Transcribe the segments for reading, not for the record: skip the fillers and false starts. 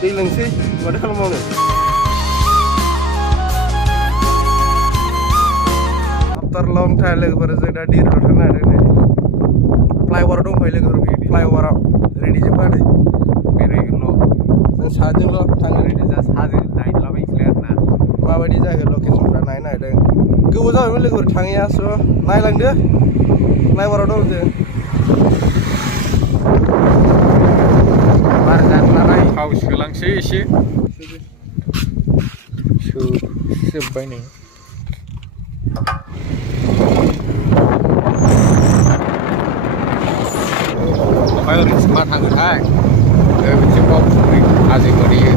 दै लोंसै माथो खालामबावनो आफ्टार लं टाइम लोगोफोर जों दा दिरबिलाव थांनो नागिरदों नै फ्लाइअभाराव दंफायो लोगोफोर फ्लाइअभाराव रेडि जोब्बा नै बेरायगोनल' जों साजोंल' थांनो रेडि जास्ट हाजो नायलाबायनोसैलाय आरोना माबायदि जायगा लकेसनफ्रा नायनो नागिरदों गोबाव जाबायमोन लोगोफोर थाङैया स' नायलांदो फ्लाइअभाराव दं जों बार जानलानाय थाव सोलांसै एसे सोजोब्बाय नै ओमफ्राय ओरैथिं मा थाङोथाय बिथिं बावखुंग्रि हाजो मोनहैयो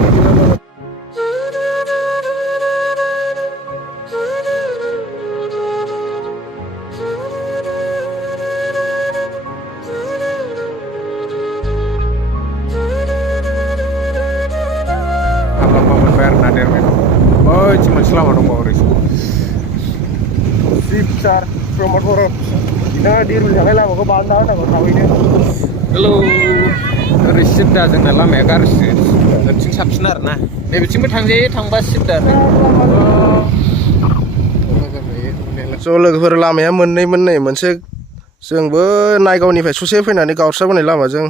मोनसे लामा दंबावो ओरै सिपसार प्रमोटर बिथाङा दिरबिल थांनाय लामाखौ बारना होनांगौ थाबैनो हेलौ ओरै सिद्दा जोंना लामाया गाज्रिसो ओरैथिं साबसिन आरोना नैबेथिंबो थांजायो थांबा सिद्दा ज' लोगोफोर लामाया मोननै मोनसे जोंबो नायगावनिफ्राय ससे फैनानै गावस्राबोनाय लामाजों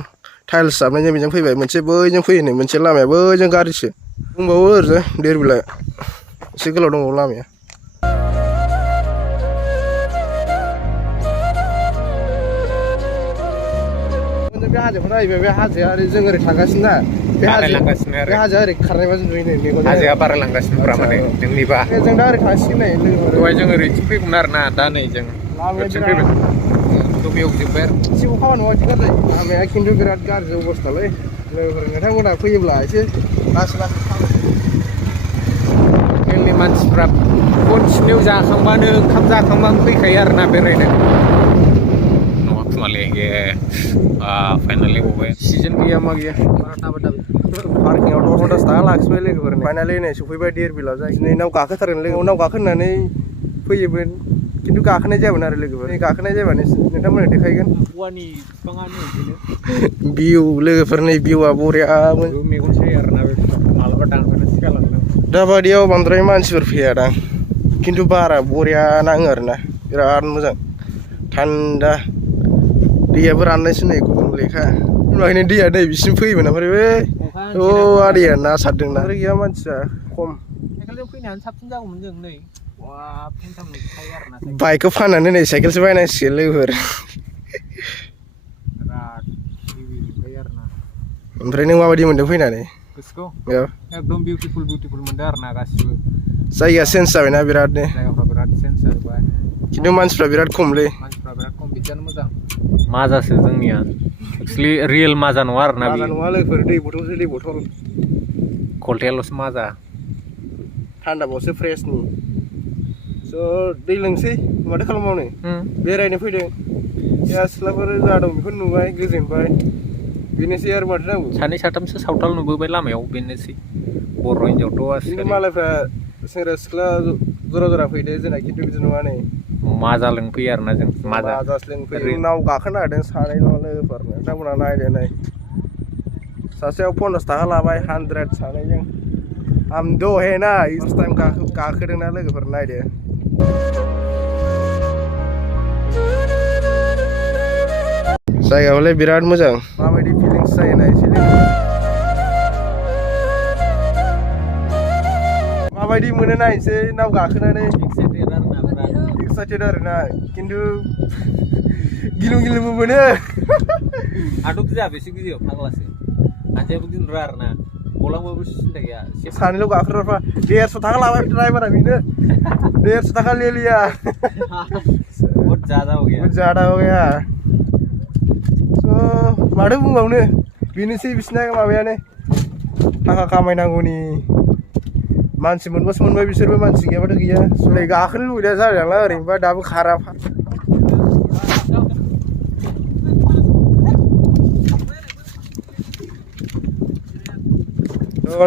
टाइल्स जाबनायजों बेजों फैबाय मोनसे बैजों फैयो नै मोनसे लामाया बैजों गाज्रिसो दंबावो ओरैजाय दिरबिला एसे गोलाव दंबावो लामाया बे हाजोखौ नायबाय बे हाजोआ ओरै जों ओरै थांगासिनो ना बे हाजोआ ओरै खारनायबा जों नुयो नै हाजोआ बारायलांगासिनो माने जोंनिबा जों दा ओरै थांसिगोन नै दहाय जों ओरैथिं फैगौमोन आरोना दा नै जों ओरैथिं फैबाय बेवजोब्बाय आरो एसेबो खामानि मावदि गाज्रि लामाया खिन्थु बिराद गाज्रि अबस्थालै लोगोफोर नोंथांमोना फैयोब्ला एसे लासै जोंनि मानसिफ्रा खनसेनियाव जाखांबानो ओंखाम जाखांबानो फैखायो आरोना बेरायनो नङा खोमालै फाइनालि गबाय सिजन गैया मा गैया पार्किंआव 10 थाखा लाखिबाय लोगोफोर फाइनालि नै सफैबाय दिरबिलाव जाय दिनै नाव गाखोथारगोन लोगो नाव गाखोनानै फैयोमोन खिन्थु गाखोनाय जायामोन आरो लोगोफोर गाखोनाय जायाबानो नोंथांमोननो देखायगोन भिउ लोगोफोर नै भिउआ बरियामोन मेगन सायो आरोना बे मालाबा दानफायना सिगालांनो दाबादियाव बांद्राय मानसिफोर फैयादां खिन्थु बारा बरिया नाङो आरोना बिराद मोजां थान्दा दैयाबो राननायसो नै गुबुंलेखा ओंखायनो दैया नै बिसिम फैयोमोन ओमफ्राय बे आदैया ना सारदोंना आरो गैया मानसिया खम साइकेलजों फैनानै साबसिन जागौमोन जों नै बाइकखौ फाननानै नै साइकेलसो बायनांसिगोन लोगोफोर ओमफ्राय नों माबायदि मोन्दों फैनानै गोसोखौ एकदम बिउटिफुल मोनदों आरोना गासिबो जायगाया चेन्ज जाबायना बिरादनो जायगाफ्रा बिराद चेन्ज जाबाय खिन्थु मानसिफ्रा बिराद खमलै बिदियानो मोजां माजासो जोंनिया एक्सुवेलि रियेल माजा नङा आरोना माजा नङा लोगोफोर दै बथल कलथायाल'सो माजा थान्दाबावसो फ्रेसनि स' दै लोंसै माथो खालामबावनो बेरायनो फैदों सिख्लाफोर जा दं बेखौ नुबाय गोजोनबाय बेनोसै आरो माथो नांगौ सानै साथामसो सावथाल नुबोबाय लामायाव बेनोसै बर' हिनजावथ' खिन्थु मालायफ्रा सेंग्रा सिख्ला जरा फैदो जोंना खिन्थु बिदि नङा नै माजा लोंफैयो आरोना जों माजासो लोंफैयो नाव गाखोनो नागिरदों सानैल' लोगोफोर नोंथांमोना नायदो नै सासेयाव 50 थाखा लाबाय 100 सानैजों आम दहेना फार्स्ट टाइम गाखोदोंना लोगोफोर नायदो जायगायावलाय बिराद मोजां माबायदि फिलिंस जायो नायसै माबायदि मोनो नायसै नाव गाखोनानै एक्साइटेड आरोना खिन्थु गिलु मोनो आंथ' गिया बेसे गियो फाग्लासो आंथियाबो गिनोरा आरोना गलांबाबो सिन्था गैया सानैल' गाखोग्राफ्रा 150 थाखा लाबाय ड्राइभारा बेनो 150 थाखा ले लिया बहुत ज़्यादा हो गया माथो बुंबावनो बेनोसै बिसिना माबायानो थाखा खामायनांगौनि मानसि मोनबासो मोनबाय बिसोरबो मानसि गैयाबाथ' गैया सोलाय गाखोनो लुबैनाया जादों नालाय ओरैनोबा दाबो खारा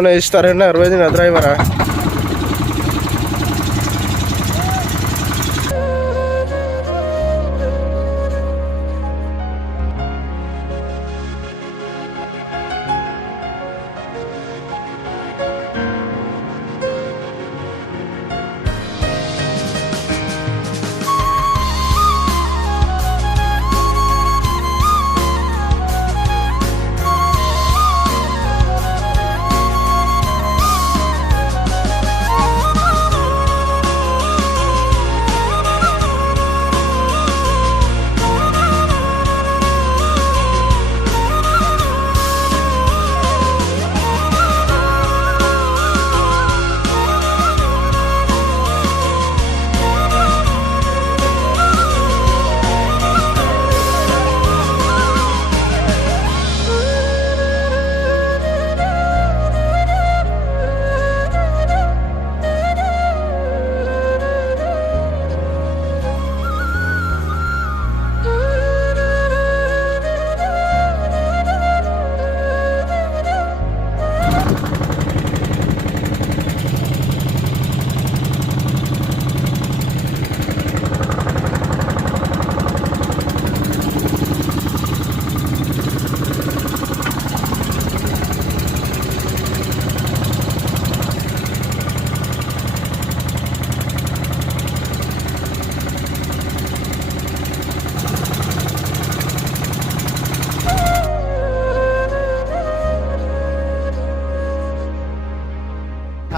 नै स्टार्ट होनो नागिरबाय जोंना ड्राइभारा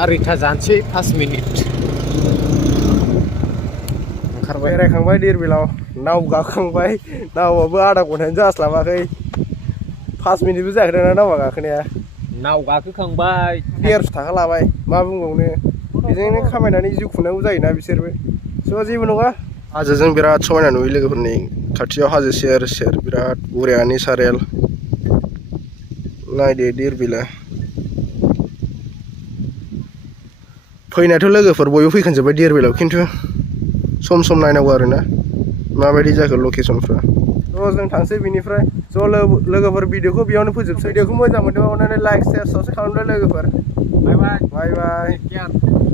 आरिथा जानोसै 5 मिनिट ओंखारबाय बेरायखांबाय दिरबिलाव नाव गाखोखांबाय नावाबो आधा घन्टायानो जास्लाबाखै 5 मिनिटबो जायाखै ना नावा गाखोनाया नाव गाखोखांबाय 150 थाखा लाबाय मा बुंबावनो बेजोंनो खामायनानै जिउ खुंनांगौ जायोना बिसोरबो स' जेबो नङा हाजोजों बिराद समायना नुयो लोगोफोरनि खाथियाव हाजो सेर सेर बिराद बरिया नेचारेल नायदो दिरबिला फैनायाथ' लोगोफोर बयबो फैखांजोब्बाय दिरबिलाव खिन्थु सम सम नायनांगौ आरोना माबायदि जाखो लकेसनफ्रा ज' जों थांसै बिनिफ्राय ज' लोगोफोर भिडिअखौ बेयावनो फोजोबसै भिडिअखौ मोजां मोनदोंबा अननानै लाइक शेयार साबस्क्राइब खालामदो लोगोफोर बाय बाय बाय बाय